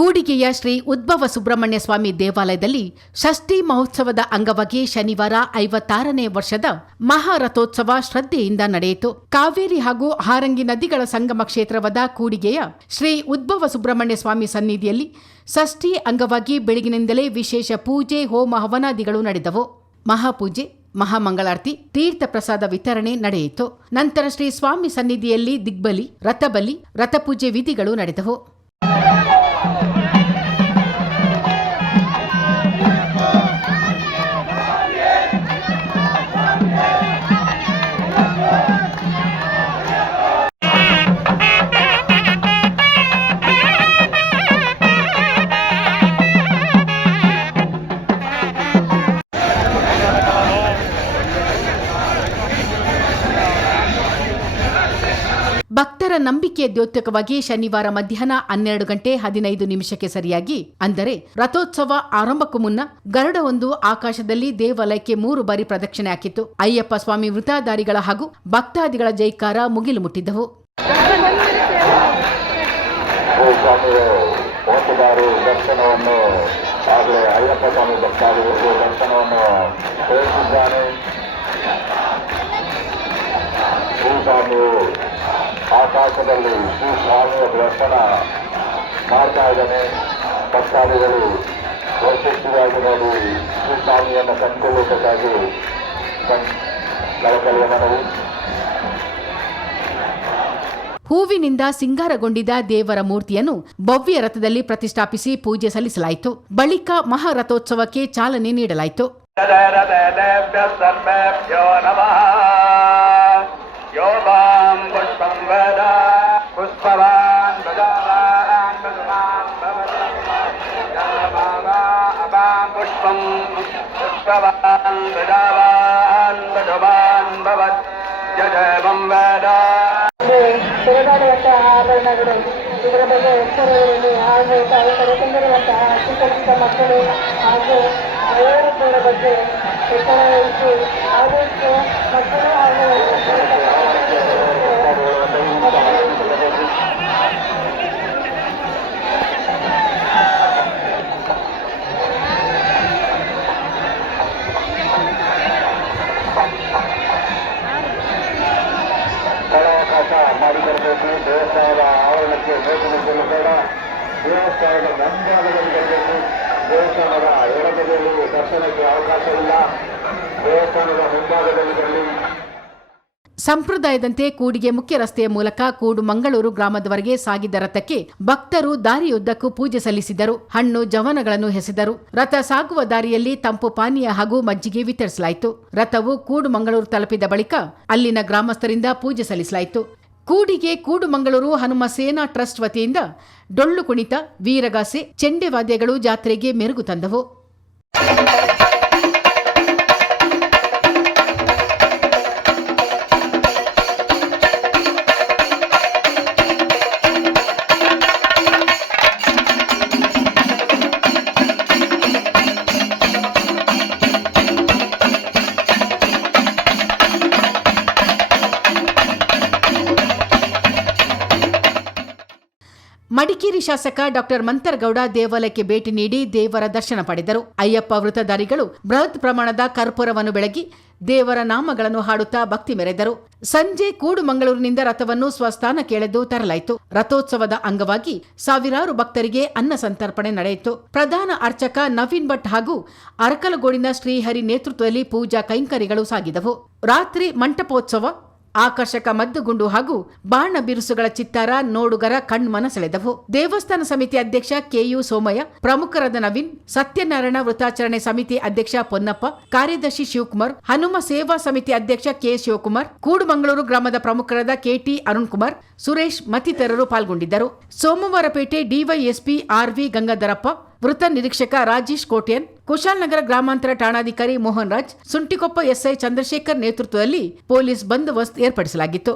ಕೂಡಿಗೆಯ ಶ್ರೀ ಉದ್ಭವ ಸುಬ್ರಹ್ಮಣ್ಯ ಸ್ವಾಮಿ ದೇವಾಲಯದಲ್ಲಿ ಷಷ್ಠಿ ಮಹೋತ್ಸವದ ಅಂಗವಾಗಿ ಶನಿವಾರ ಐವತ್ತಾರನೇ ವರ್ಷದ ಮಹಾರಥೋತ್ಸವ ಶ್ರದ್ಧೆಯಿಂದ ನಡೆಯಿತು. ಕಾವೇರಿ ಹಾಗೂ ಹಾರಂಗಿ ನದಿಗಳ ಸಂಗಮ ಕ್ಷೇತ್ರವಾದ ಕೂಡಿಗೆಯ ಶ್ರೀ ಉದ್ಭವ ಸುಬ್ರಹ್ಮಣ್ಯ ಸ್ವಾಮಿ ಸನ್ನಿಧಿಯಲ್ಲಿ ಷಷ್ಠಿ ಅಂಗವಾಗಿ ಬೆಳಗಿನಿಂದಲೇ ವಿಶೇಷ ಪೂಜೆ, ಹೋಮ, ಹವನಾದಿಗಳು ನಡೆದವು. ಮಹಾಪೂಜೆ, ಮಹಾಮಂಗಳಾರತಿ, ತೀರ್ಥ ಪ್ರಸಾದ ವಿತರಣೆ ನಡೆಯಿತು. ನಂತರ ಶ್ರೀ ಸ್ವಾಮಿ ಸನ್ನಿಧಿಯಲ್ಲಿ ದಿಗ್ಬಲಿ, ರಥಬಲಿ, ರಥಪೂಜೆ ವಿಧಿಗಳು ನಡೆದವು. ಭಕ್ತರ ನಂಬಿಕೆಯ ದ್ಯೋತಕವಾಗಿ ಶನಿವಾರ ಮಧ್ಯಾಹ್ನ ಹನ್ನೆರಡು ಗಂಟೆ ಹದಿನೈದು ನಿಮಿಷಕ್ಕೆ ಸರಿಯಾಗಿ, ಅಂದರೆ ರಥೋತ್ಸವ ಆರಂಭಕ್ಕೂ ಮುನ್ನ ಗರುಡವೊಂದು ಆಕಾಶದಲ್ಲಿ ದೇವಾಲಯಕ್ಕೆ ಮೂರು ಬಾರಿ ಪ್ರದಕ್ಷಿಣೆ ಹಾಕಿತ್ತು. ಅಯ್ಯಪ್ಪ ಸ್ವಾಮಿ ವೃತಾಧಾರಿಗಳ ಹಾಗೂ ಭಕ್ತಾದಿಗಳ ಜೈಕಾರ ಮುಗಿಲು ಮುಟ್ಟಿದ್ದವು. ಆಕಾಶದಲ್ಲಿ ಶ್ರೀ ಸ್ವಾಮಿಯ ದರ್ಶನ ಮಾಡ್ತಾ ಇದ್ದಾನೆ. ಭಕ್ತಾದಿಗಳು ವರ್ಷಿಯಾಗಿ ನೋಡಿ ಶ್ರೀ ಸ್ವಾಮಿಯನ್ನು ಕಂಡುಕೊಳ್ಳುವುದಕ್ಕಾಗಿ ಮನವಿ ಹೂವಿನಿಂದ ಸಿಂಗಾರಗೊಂಡಿದ್ದ ದೇವರ ಮೂರ್ತಿಯನ್ನು ಭವ್ಯ ರಥದಲ್ಲಿ ಪ್ರತಿಷ್ಠಾಪಿಸಿ ಪೂಜೆ ಸಲ್ಲಿಸಲಾಯಿತು. ಬಳಿಕ ಮಹಾರಥೋತ್ಸವಕ್ಕೆ ಚಾಲನೆ ನೀಡಲಾಯಿತು. पुष्पवान् प्रजावान् पशुमान् भवत् यदेवं वेद ತಿರುಗಾಡುವಂತಹ ಆಭರಣಗಳು ಇದರ ಬಗ್ಗೆ ಎಚ್ಚರವಿರಲಿ ಹಾಗೂ ತಾವು ಕರೆತಂದಿರುವಂತಹ ಚಿಕ್ಕ ಚಿಕ್ಕ ಮಕ್ಕಳು ಹಾಗೂ ವಯೋವೃದ್ಧರ ಬಗ್ಗೆ ಎಚ್ಚರ ವಹಿಸಿ ಆದಷ್ಟು ಮಕ್ಕಳು ಹಾಗೂ ಮಾಡಿಕೊಡಬೇಕು ದೇವಸ್ಥಾನದ ಆವರಣಕ್ಕೆ ನೇತೃತ್ವದಲ್ಲೂ ಬೇಡ ದೇವಸ್ಥಾನದ ಮುಂಭಾಗದಲ್ಲಿ ಬರಬೇಕು ದೇವಸ್ಥಾನದ ಎಡಬದಿಯಲ್ಲಿ ದರ್ಶನಕ್ಕೆ ಅವಕಾಶ ಇಲ್ಲ ದೇವಸ್ಥಾನದ ಮುಂಭಾಗದಲ್ಲಿ ಬರಲಿ ಸಂಪ್ರದಾಯದಂತೆ ಕೂಡಿಗೆ ಮುಖ್ಯ ರಸ್ತೆಯ ಮೂಲಕ ಕೂಡು ಮಂಗಳೂರು ಗ್ರಾಮದವರೆಗೆ ಸಾಗಿದ್ದ ರಥಕ್ಕೆ ಭಕ್ತರು ದಾರಿಯುದ್ದಕ್ಕೂ ಪೂಜೆ ಸಲ್ಲಿಸಿದರು. ಹಣ್ಣು, ಜವನಗಳನ್ನು ಹೆಸಿದರು ರಥ ಸಾಗುವ ದಾರಿಯಲ್ಲಿ ತಂಪು ಪಾನೀಯ ಹಾಗೂ ಮಜ್ಜಿಗೆ ವಿತರಿಸಲಾಯಿತು. ರಥವು ಕೂಡು ಮಂಗಳೂರು ತಲುಪಿದ ಬಳಿಕ ಅಲ್ಲಿನ ಗ್ರಾಮಸ್ಥರಿಂದ ಪೂಜೆ ಸಲ್ಲಿಸಲಾಯಿತು. ಕೂಡಿಗೆ ಕೂಡು ಮಂಗಳೂರು ಹನುಮ ಸೇನಾ ಟ್ರಸ್ಟ್ ವತಿಯಿಂದ ಡೊಳ್ಳು ಕುಣಿತ, ವೀರಗಾಸೆ, ಚೆಂಡೆ ವಾದ್ಯಗಳು ಜಾತ್ರೆಗೆ ಮೆರುಗು ತಂದವು. ಮಡಿಕೇರಿ ಶಾಸಕ ಡಾಕ್ಟರ್ ಮಂತರಗೌಡ ದೇವಾಲಯಕ್ಕೆ ಭೇಟಿ ನೀಡಿ ದೇವರ ದರ್ಶನ ಪಡೆದರು. ಅಯ್ಯಪ್ಪ ವೃತಧಾರಿಗಳು ಬೃಹತ್ ಪ್ರಮಾಣದ ಕರ್ಪೂರವನ್ನು ಬೆಳಗಿ ದೇವರ ನಾಮಗಳನ್ನು ಹಾಡುತ್ತಾ ಭಕ್ತಿ ಮೆರೆದರು. ಸಂಜೆ ಕೂಡು ಮಂಗಳೂರಿನಿಂದ ರಥವನ್ನು ಸ್ವಸ್ಥಾನಕ್ಕೆ ಕೇಳೆದು ತರಲಾಯಿತು. ರಥೋತ್ಸವದ ಅಂಗವಾಗಿ ಸಾವಿರಾರು ಭಕ್ತರಿಗೆ ಅನ್ನ ಸಂತರ್ಪಣೆ ನಡೆಯಿತು. ಪ್ರಧಾನ ಅರ್ಚಕ ನವೀನ್ ಭಟ್ ಹಾಗೂ ಅರಕಲಗೋಡಿನ ಶ್ರೀಹರಿ ನೇತೃತ್ವದಲ್ಲಿ ಪೂಜಾ ಕೈಂಕರ್ಯಗಳು ಸಾಗಿದವು. ರಾತ್ರಿ ಮಂಟಪೋತ್ಸವ ಆಕರ್ಷಕ ಮದ್ದುಗುಂಡು ಹಾಗೂ ಬಾಣ ಬಿರುಸುಗಳ ಚಿತ್ತಾರ ನೋಡುಗರ ಕಣ್ಮನ ಸೆಳೆದವು ದೇವಸ್ಥಾನ ಸಮಿತಿ ಅಧ್ಯಕ್ಷ ಕೆಯು ಸೋಮಯ್ಯ ಪ್ರಮುಖರಾದ ನವೀನ್, ಸತ್ಯನಾರಾಯಣ ವೃತ್ತಾಚರಣೆ ಸಮಿತಿ ಅಧ್ಯಕ್ಷ ಪೊನ್ನಪ್ಪ, ಕಾರ್ಯದರ್ಶಿ ಶಿವಕುಮಾರ್, ಹನುಮ ಸೇವಾ ಸಮಿತಿ ಅಧ್ಯಕ್ಷ ಕೆ ಶಿವಕುಮಾರ್, ಕೂಡುಮಂಗಳೂರು ಗ್ರಾಮದ ಪ್ರಮುಖರಾದ ಕೆಟಿ ಅರುಣ್ ಕುಮಾರ್ ಸುರೇಶ್ ಮತ್ತಿತರರು ಪಾಲ್ಗೊಂಡಿದ್ದರು. ಸೋಮವಾರಪೇಟೆ ಡಿವೈಎಸ್ಪಿ ಆರ್ವಿ ಗಂಗಾಧರಪ್ಪ, ವೃತ್ತ ನಿರೀಕ್ಷಕ ರಾಜೇಶ್ ಕೋಟ್ಯನ್ ಕುಶಾಲನಗರ ಗ್ರಾಮಾಂತರ ಠಾಣಾಧಿಕಾರಿ ಮೋಹನ್ ರಾಜ್ ಸುಂಟಿಕೊಪ್ಪ ಎಸ್ಐ ಚಂದ್ರಶೇಖರ್ ನೇತೃತ್ವದಲ್ಲಿ ಪೊಲೀಸ್ ಬಂದೋಬಸ್ತ್ ಏರ್ಪಡಿಸಲಾಗಿತ್ತು.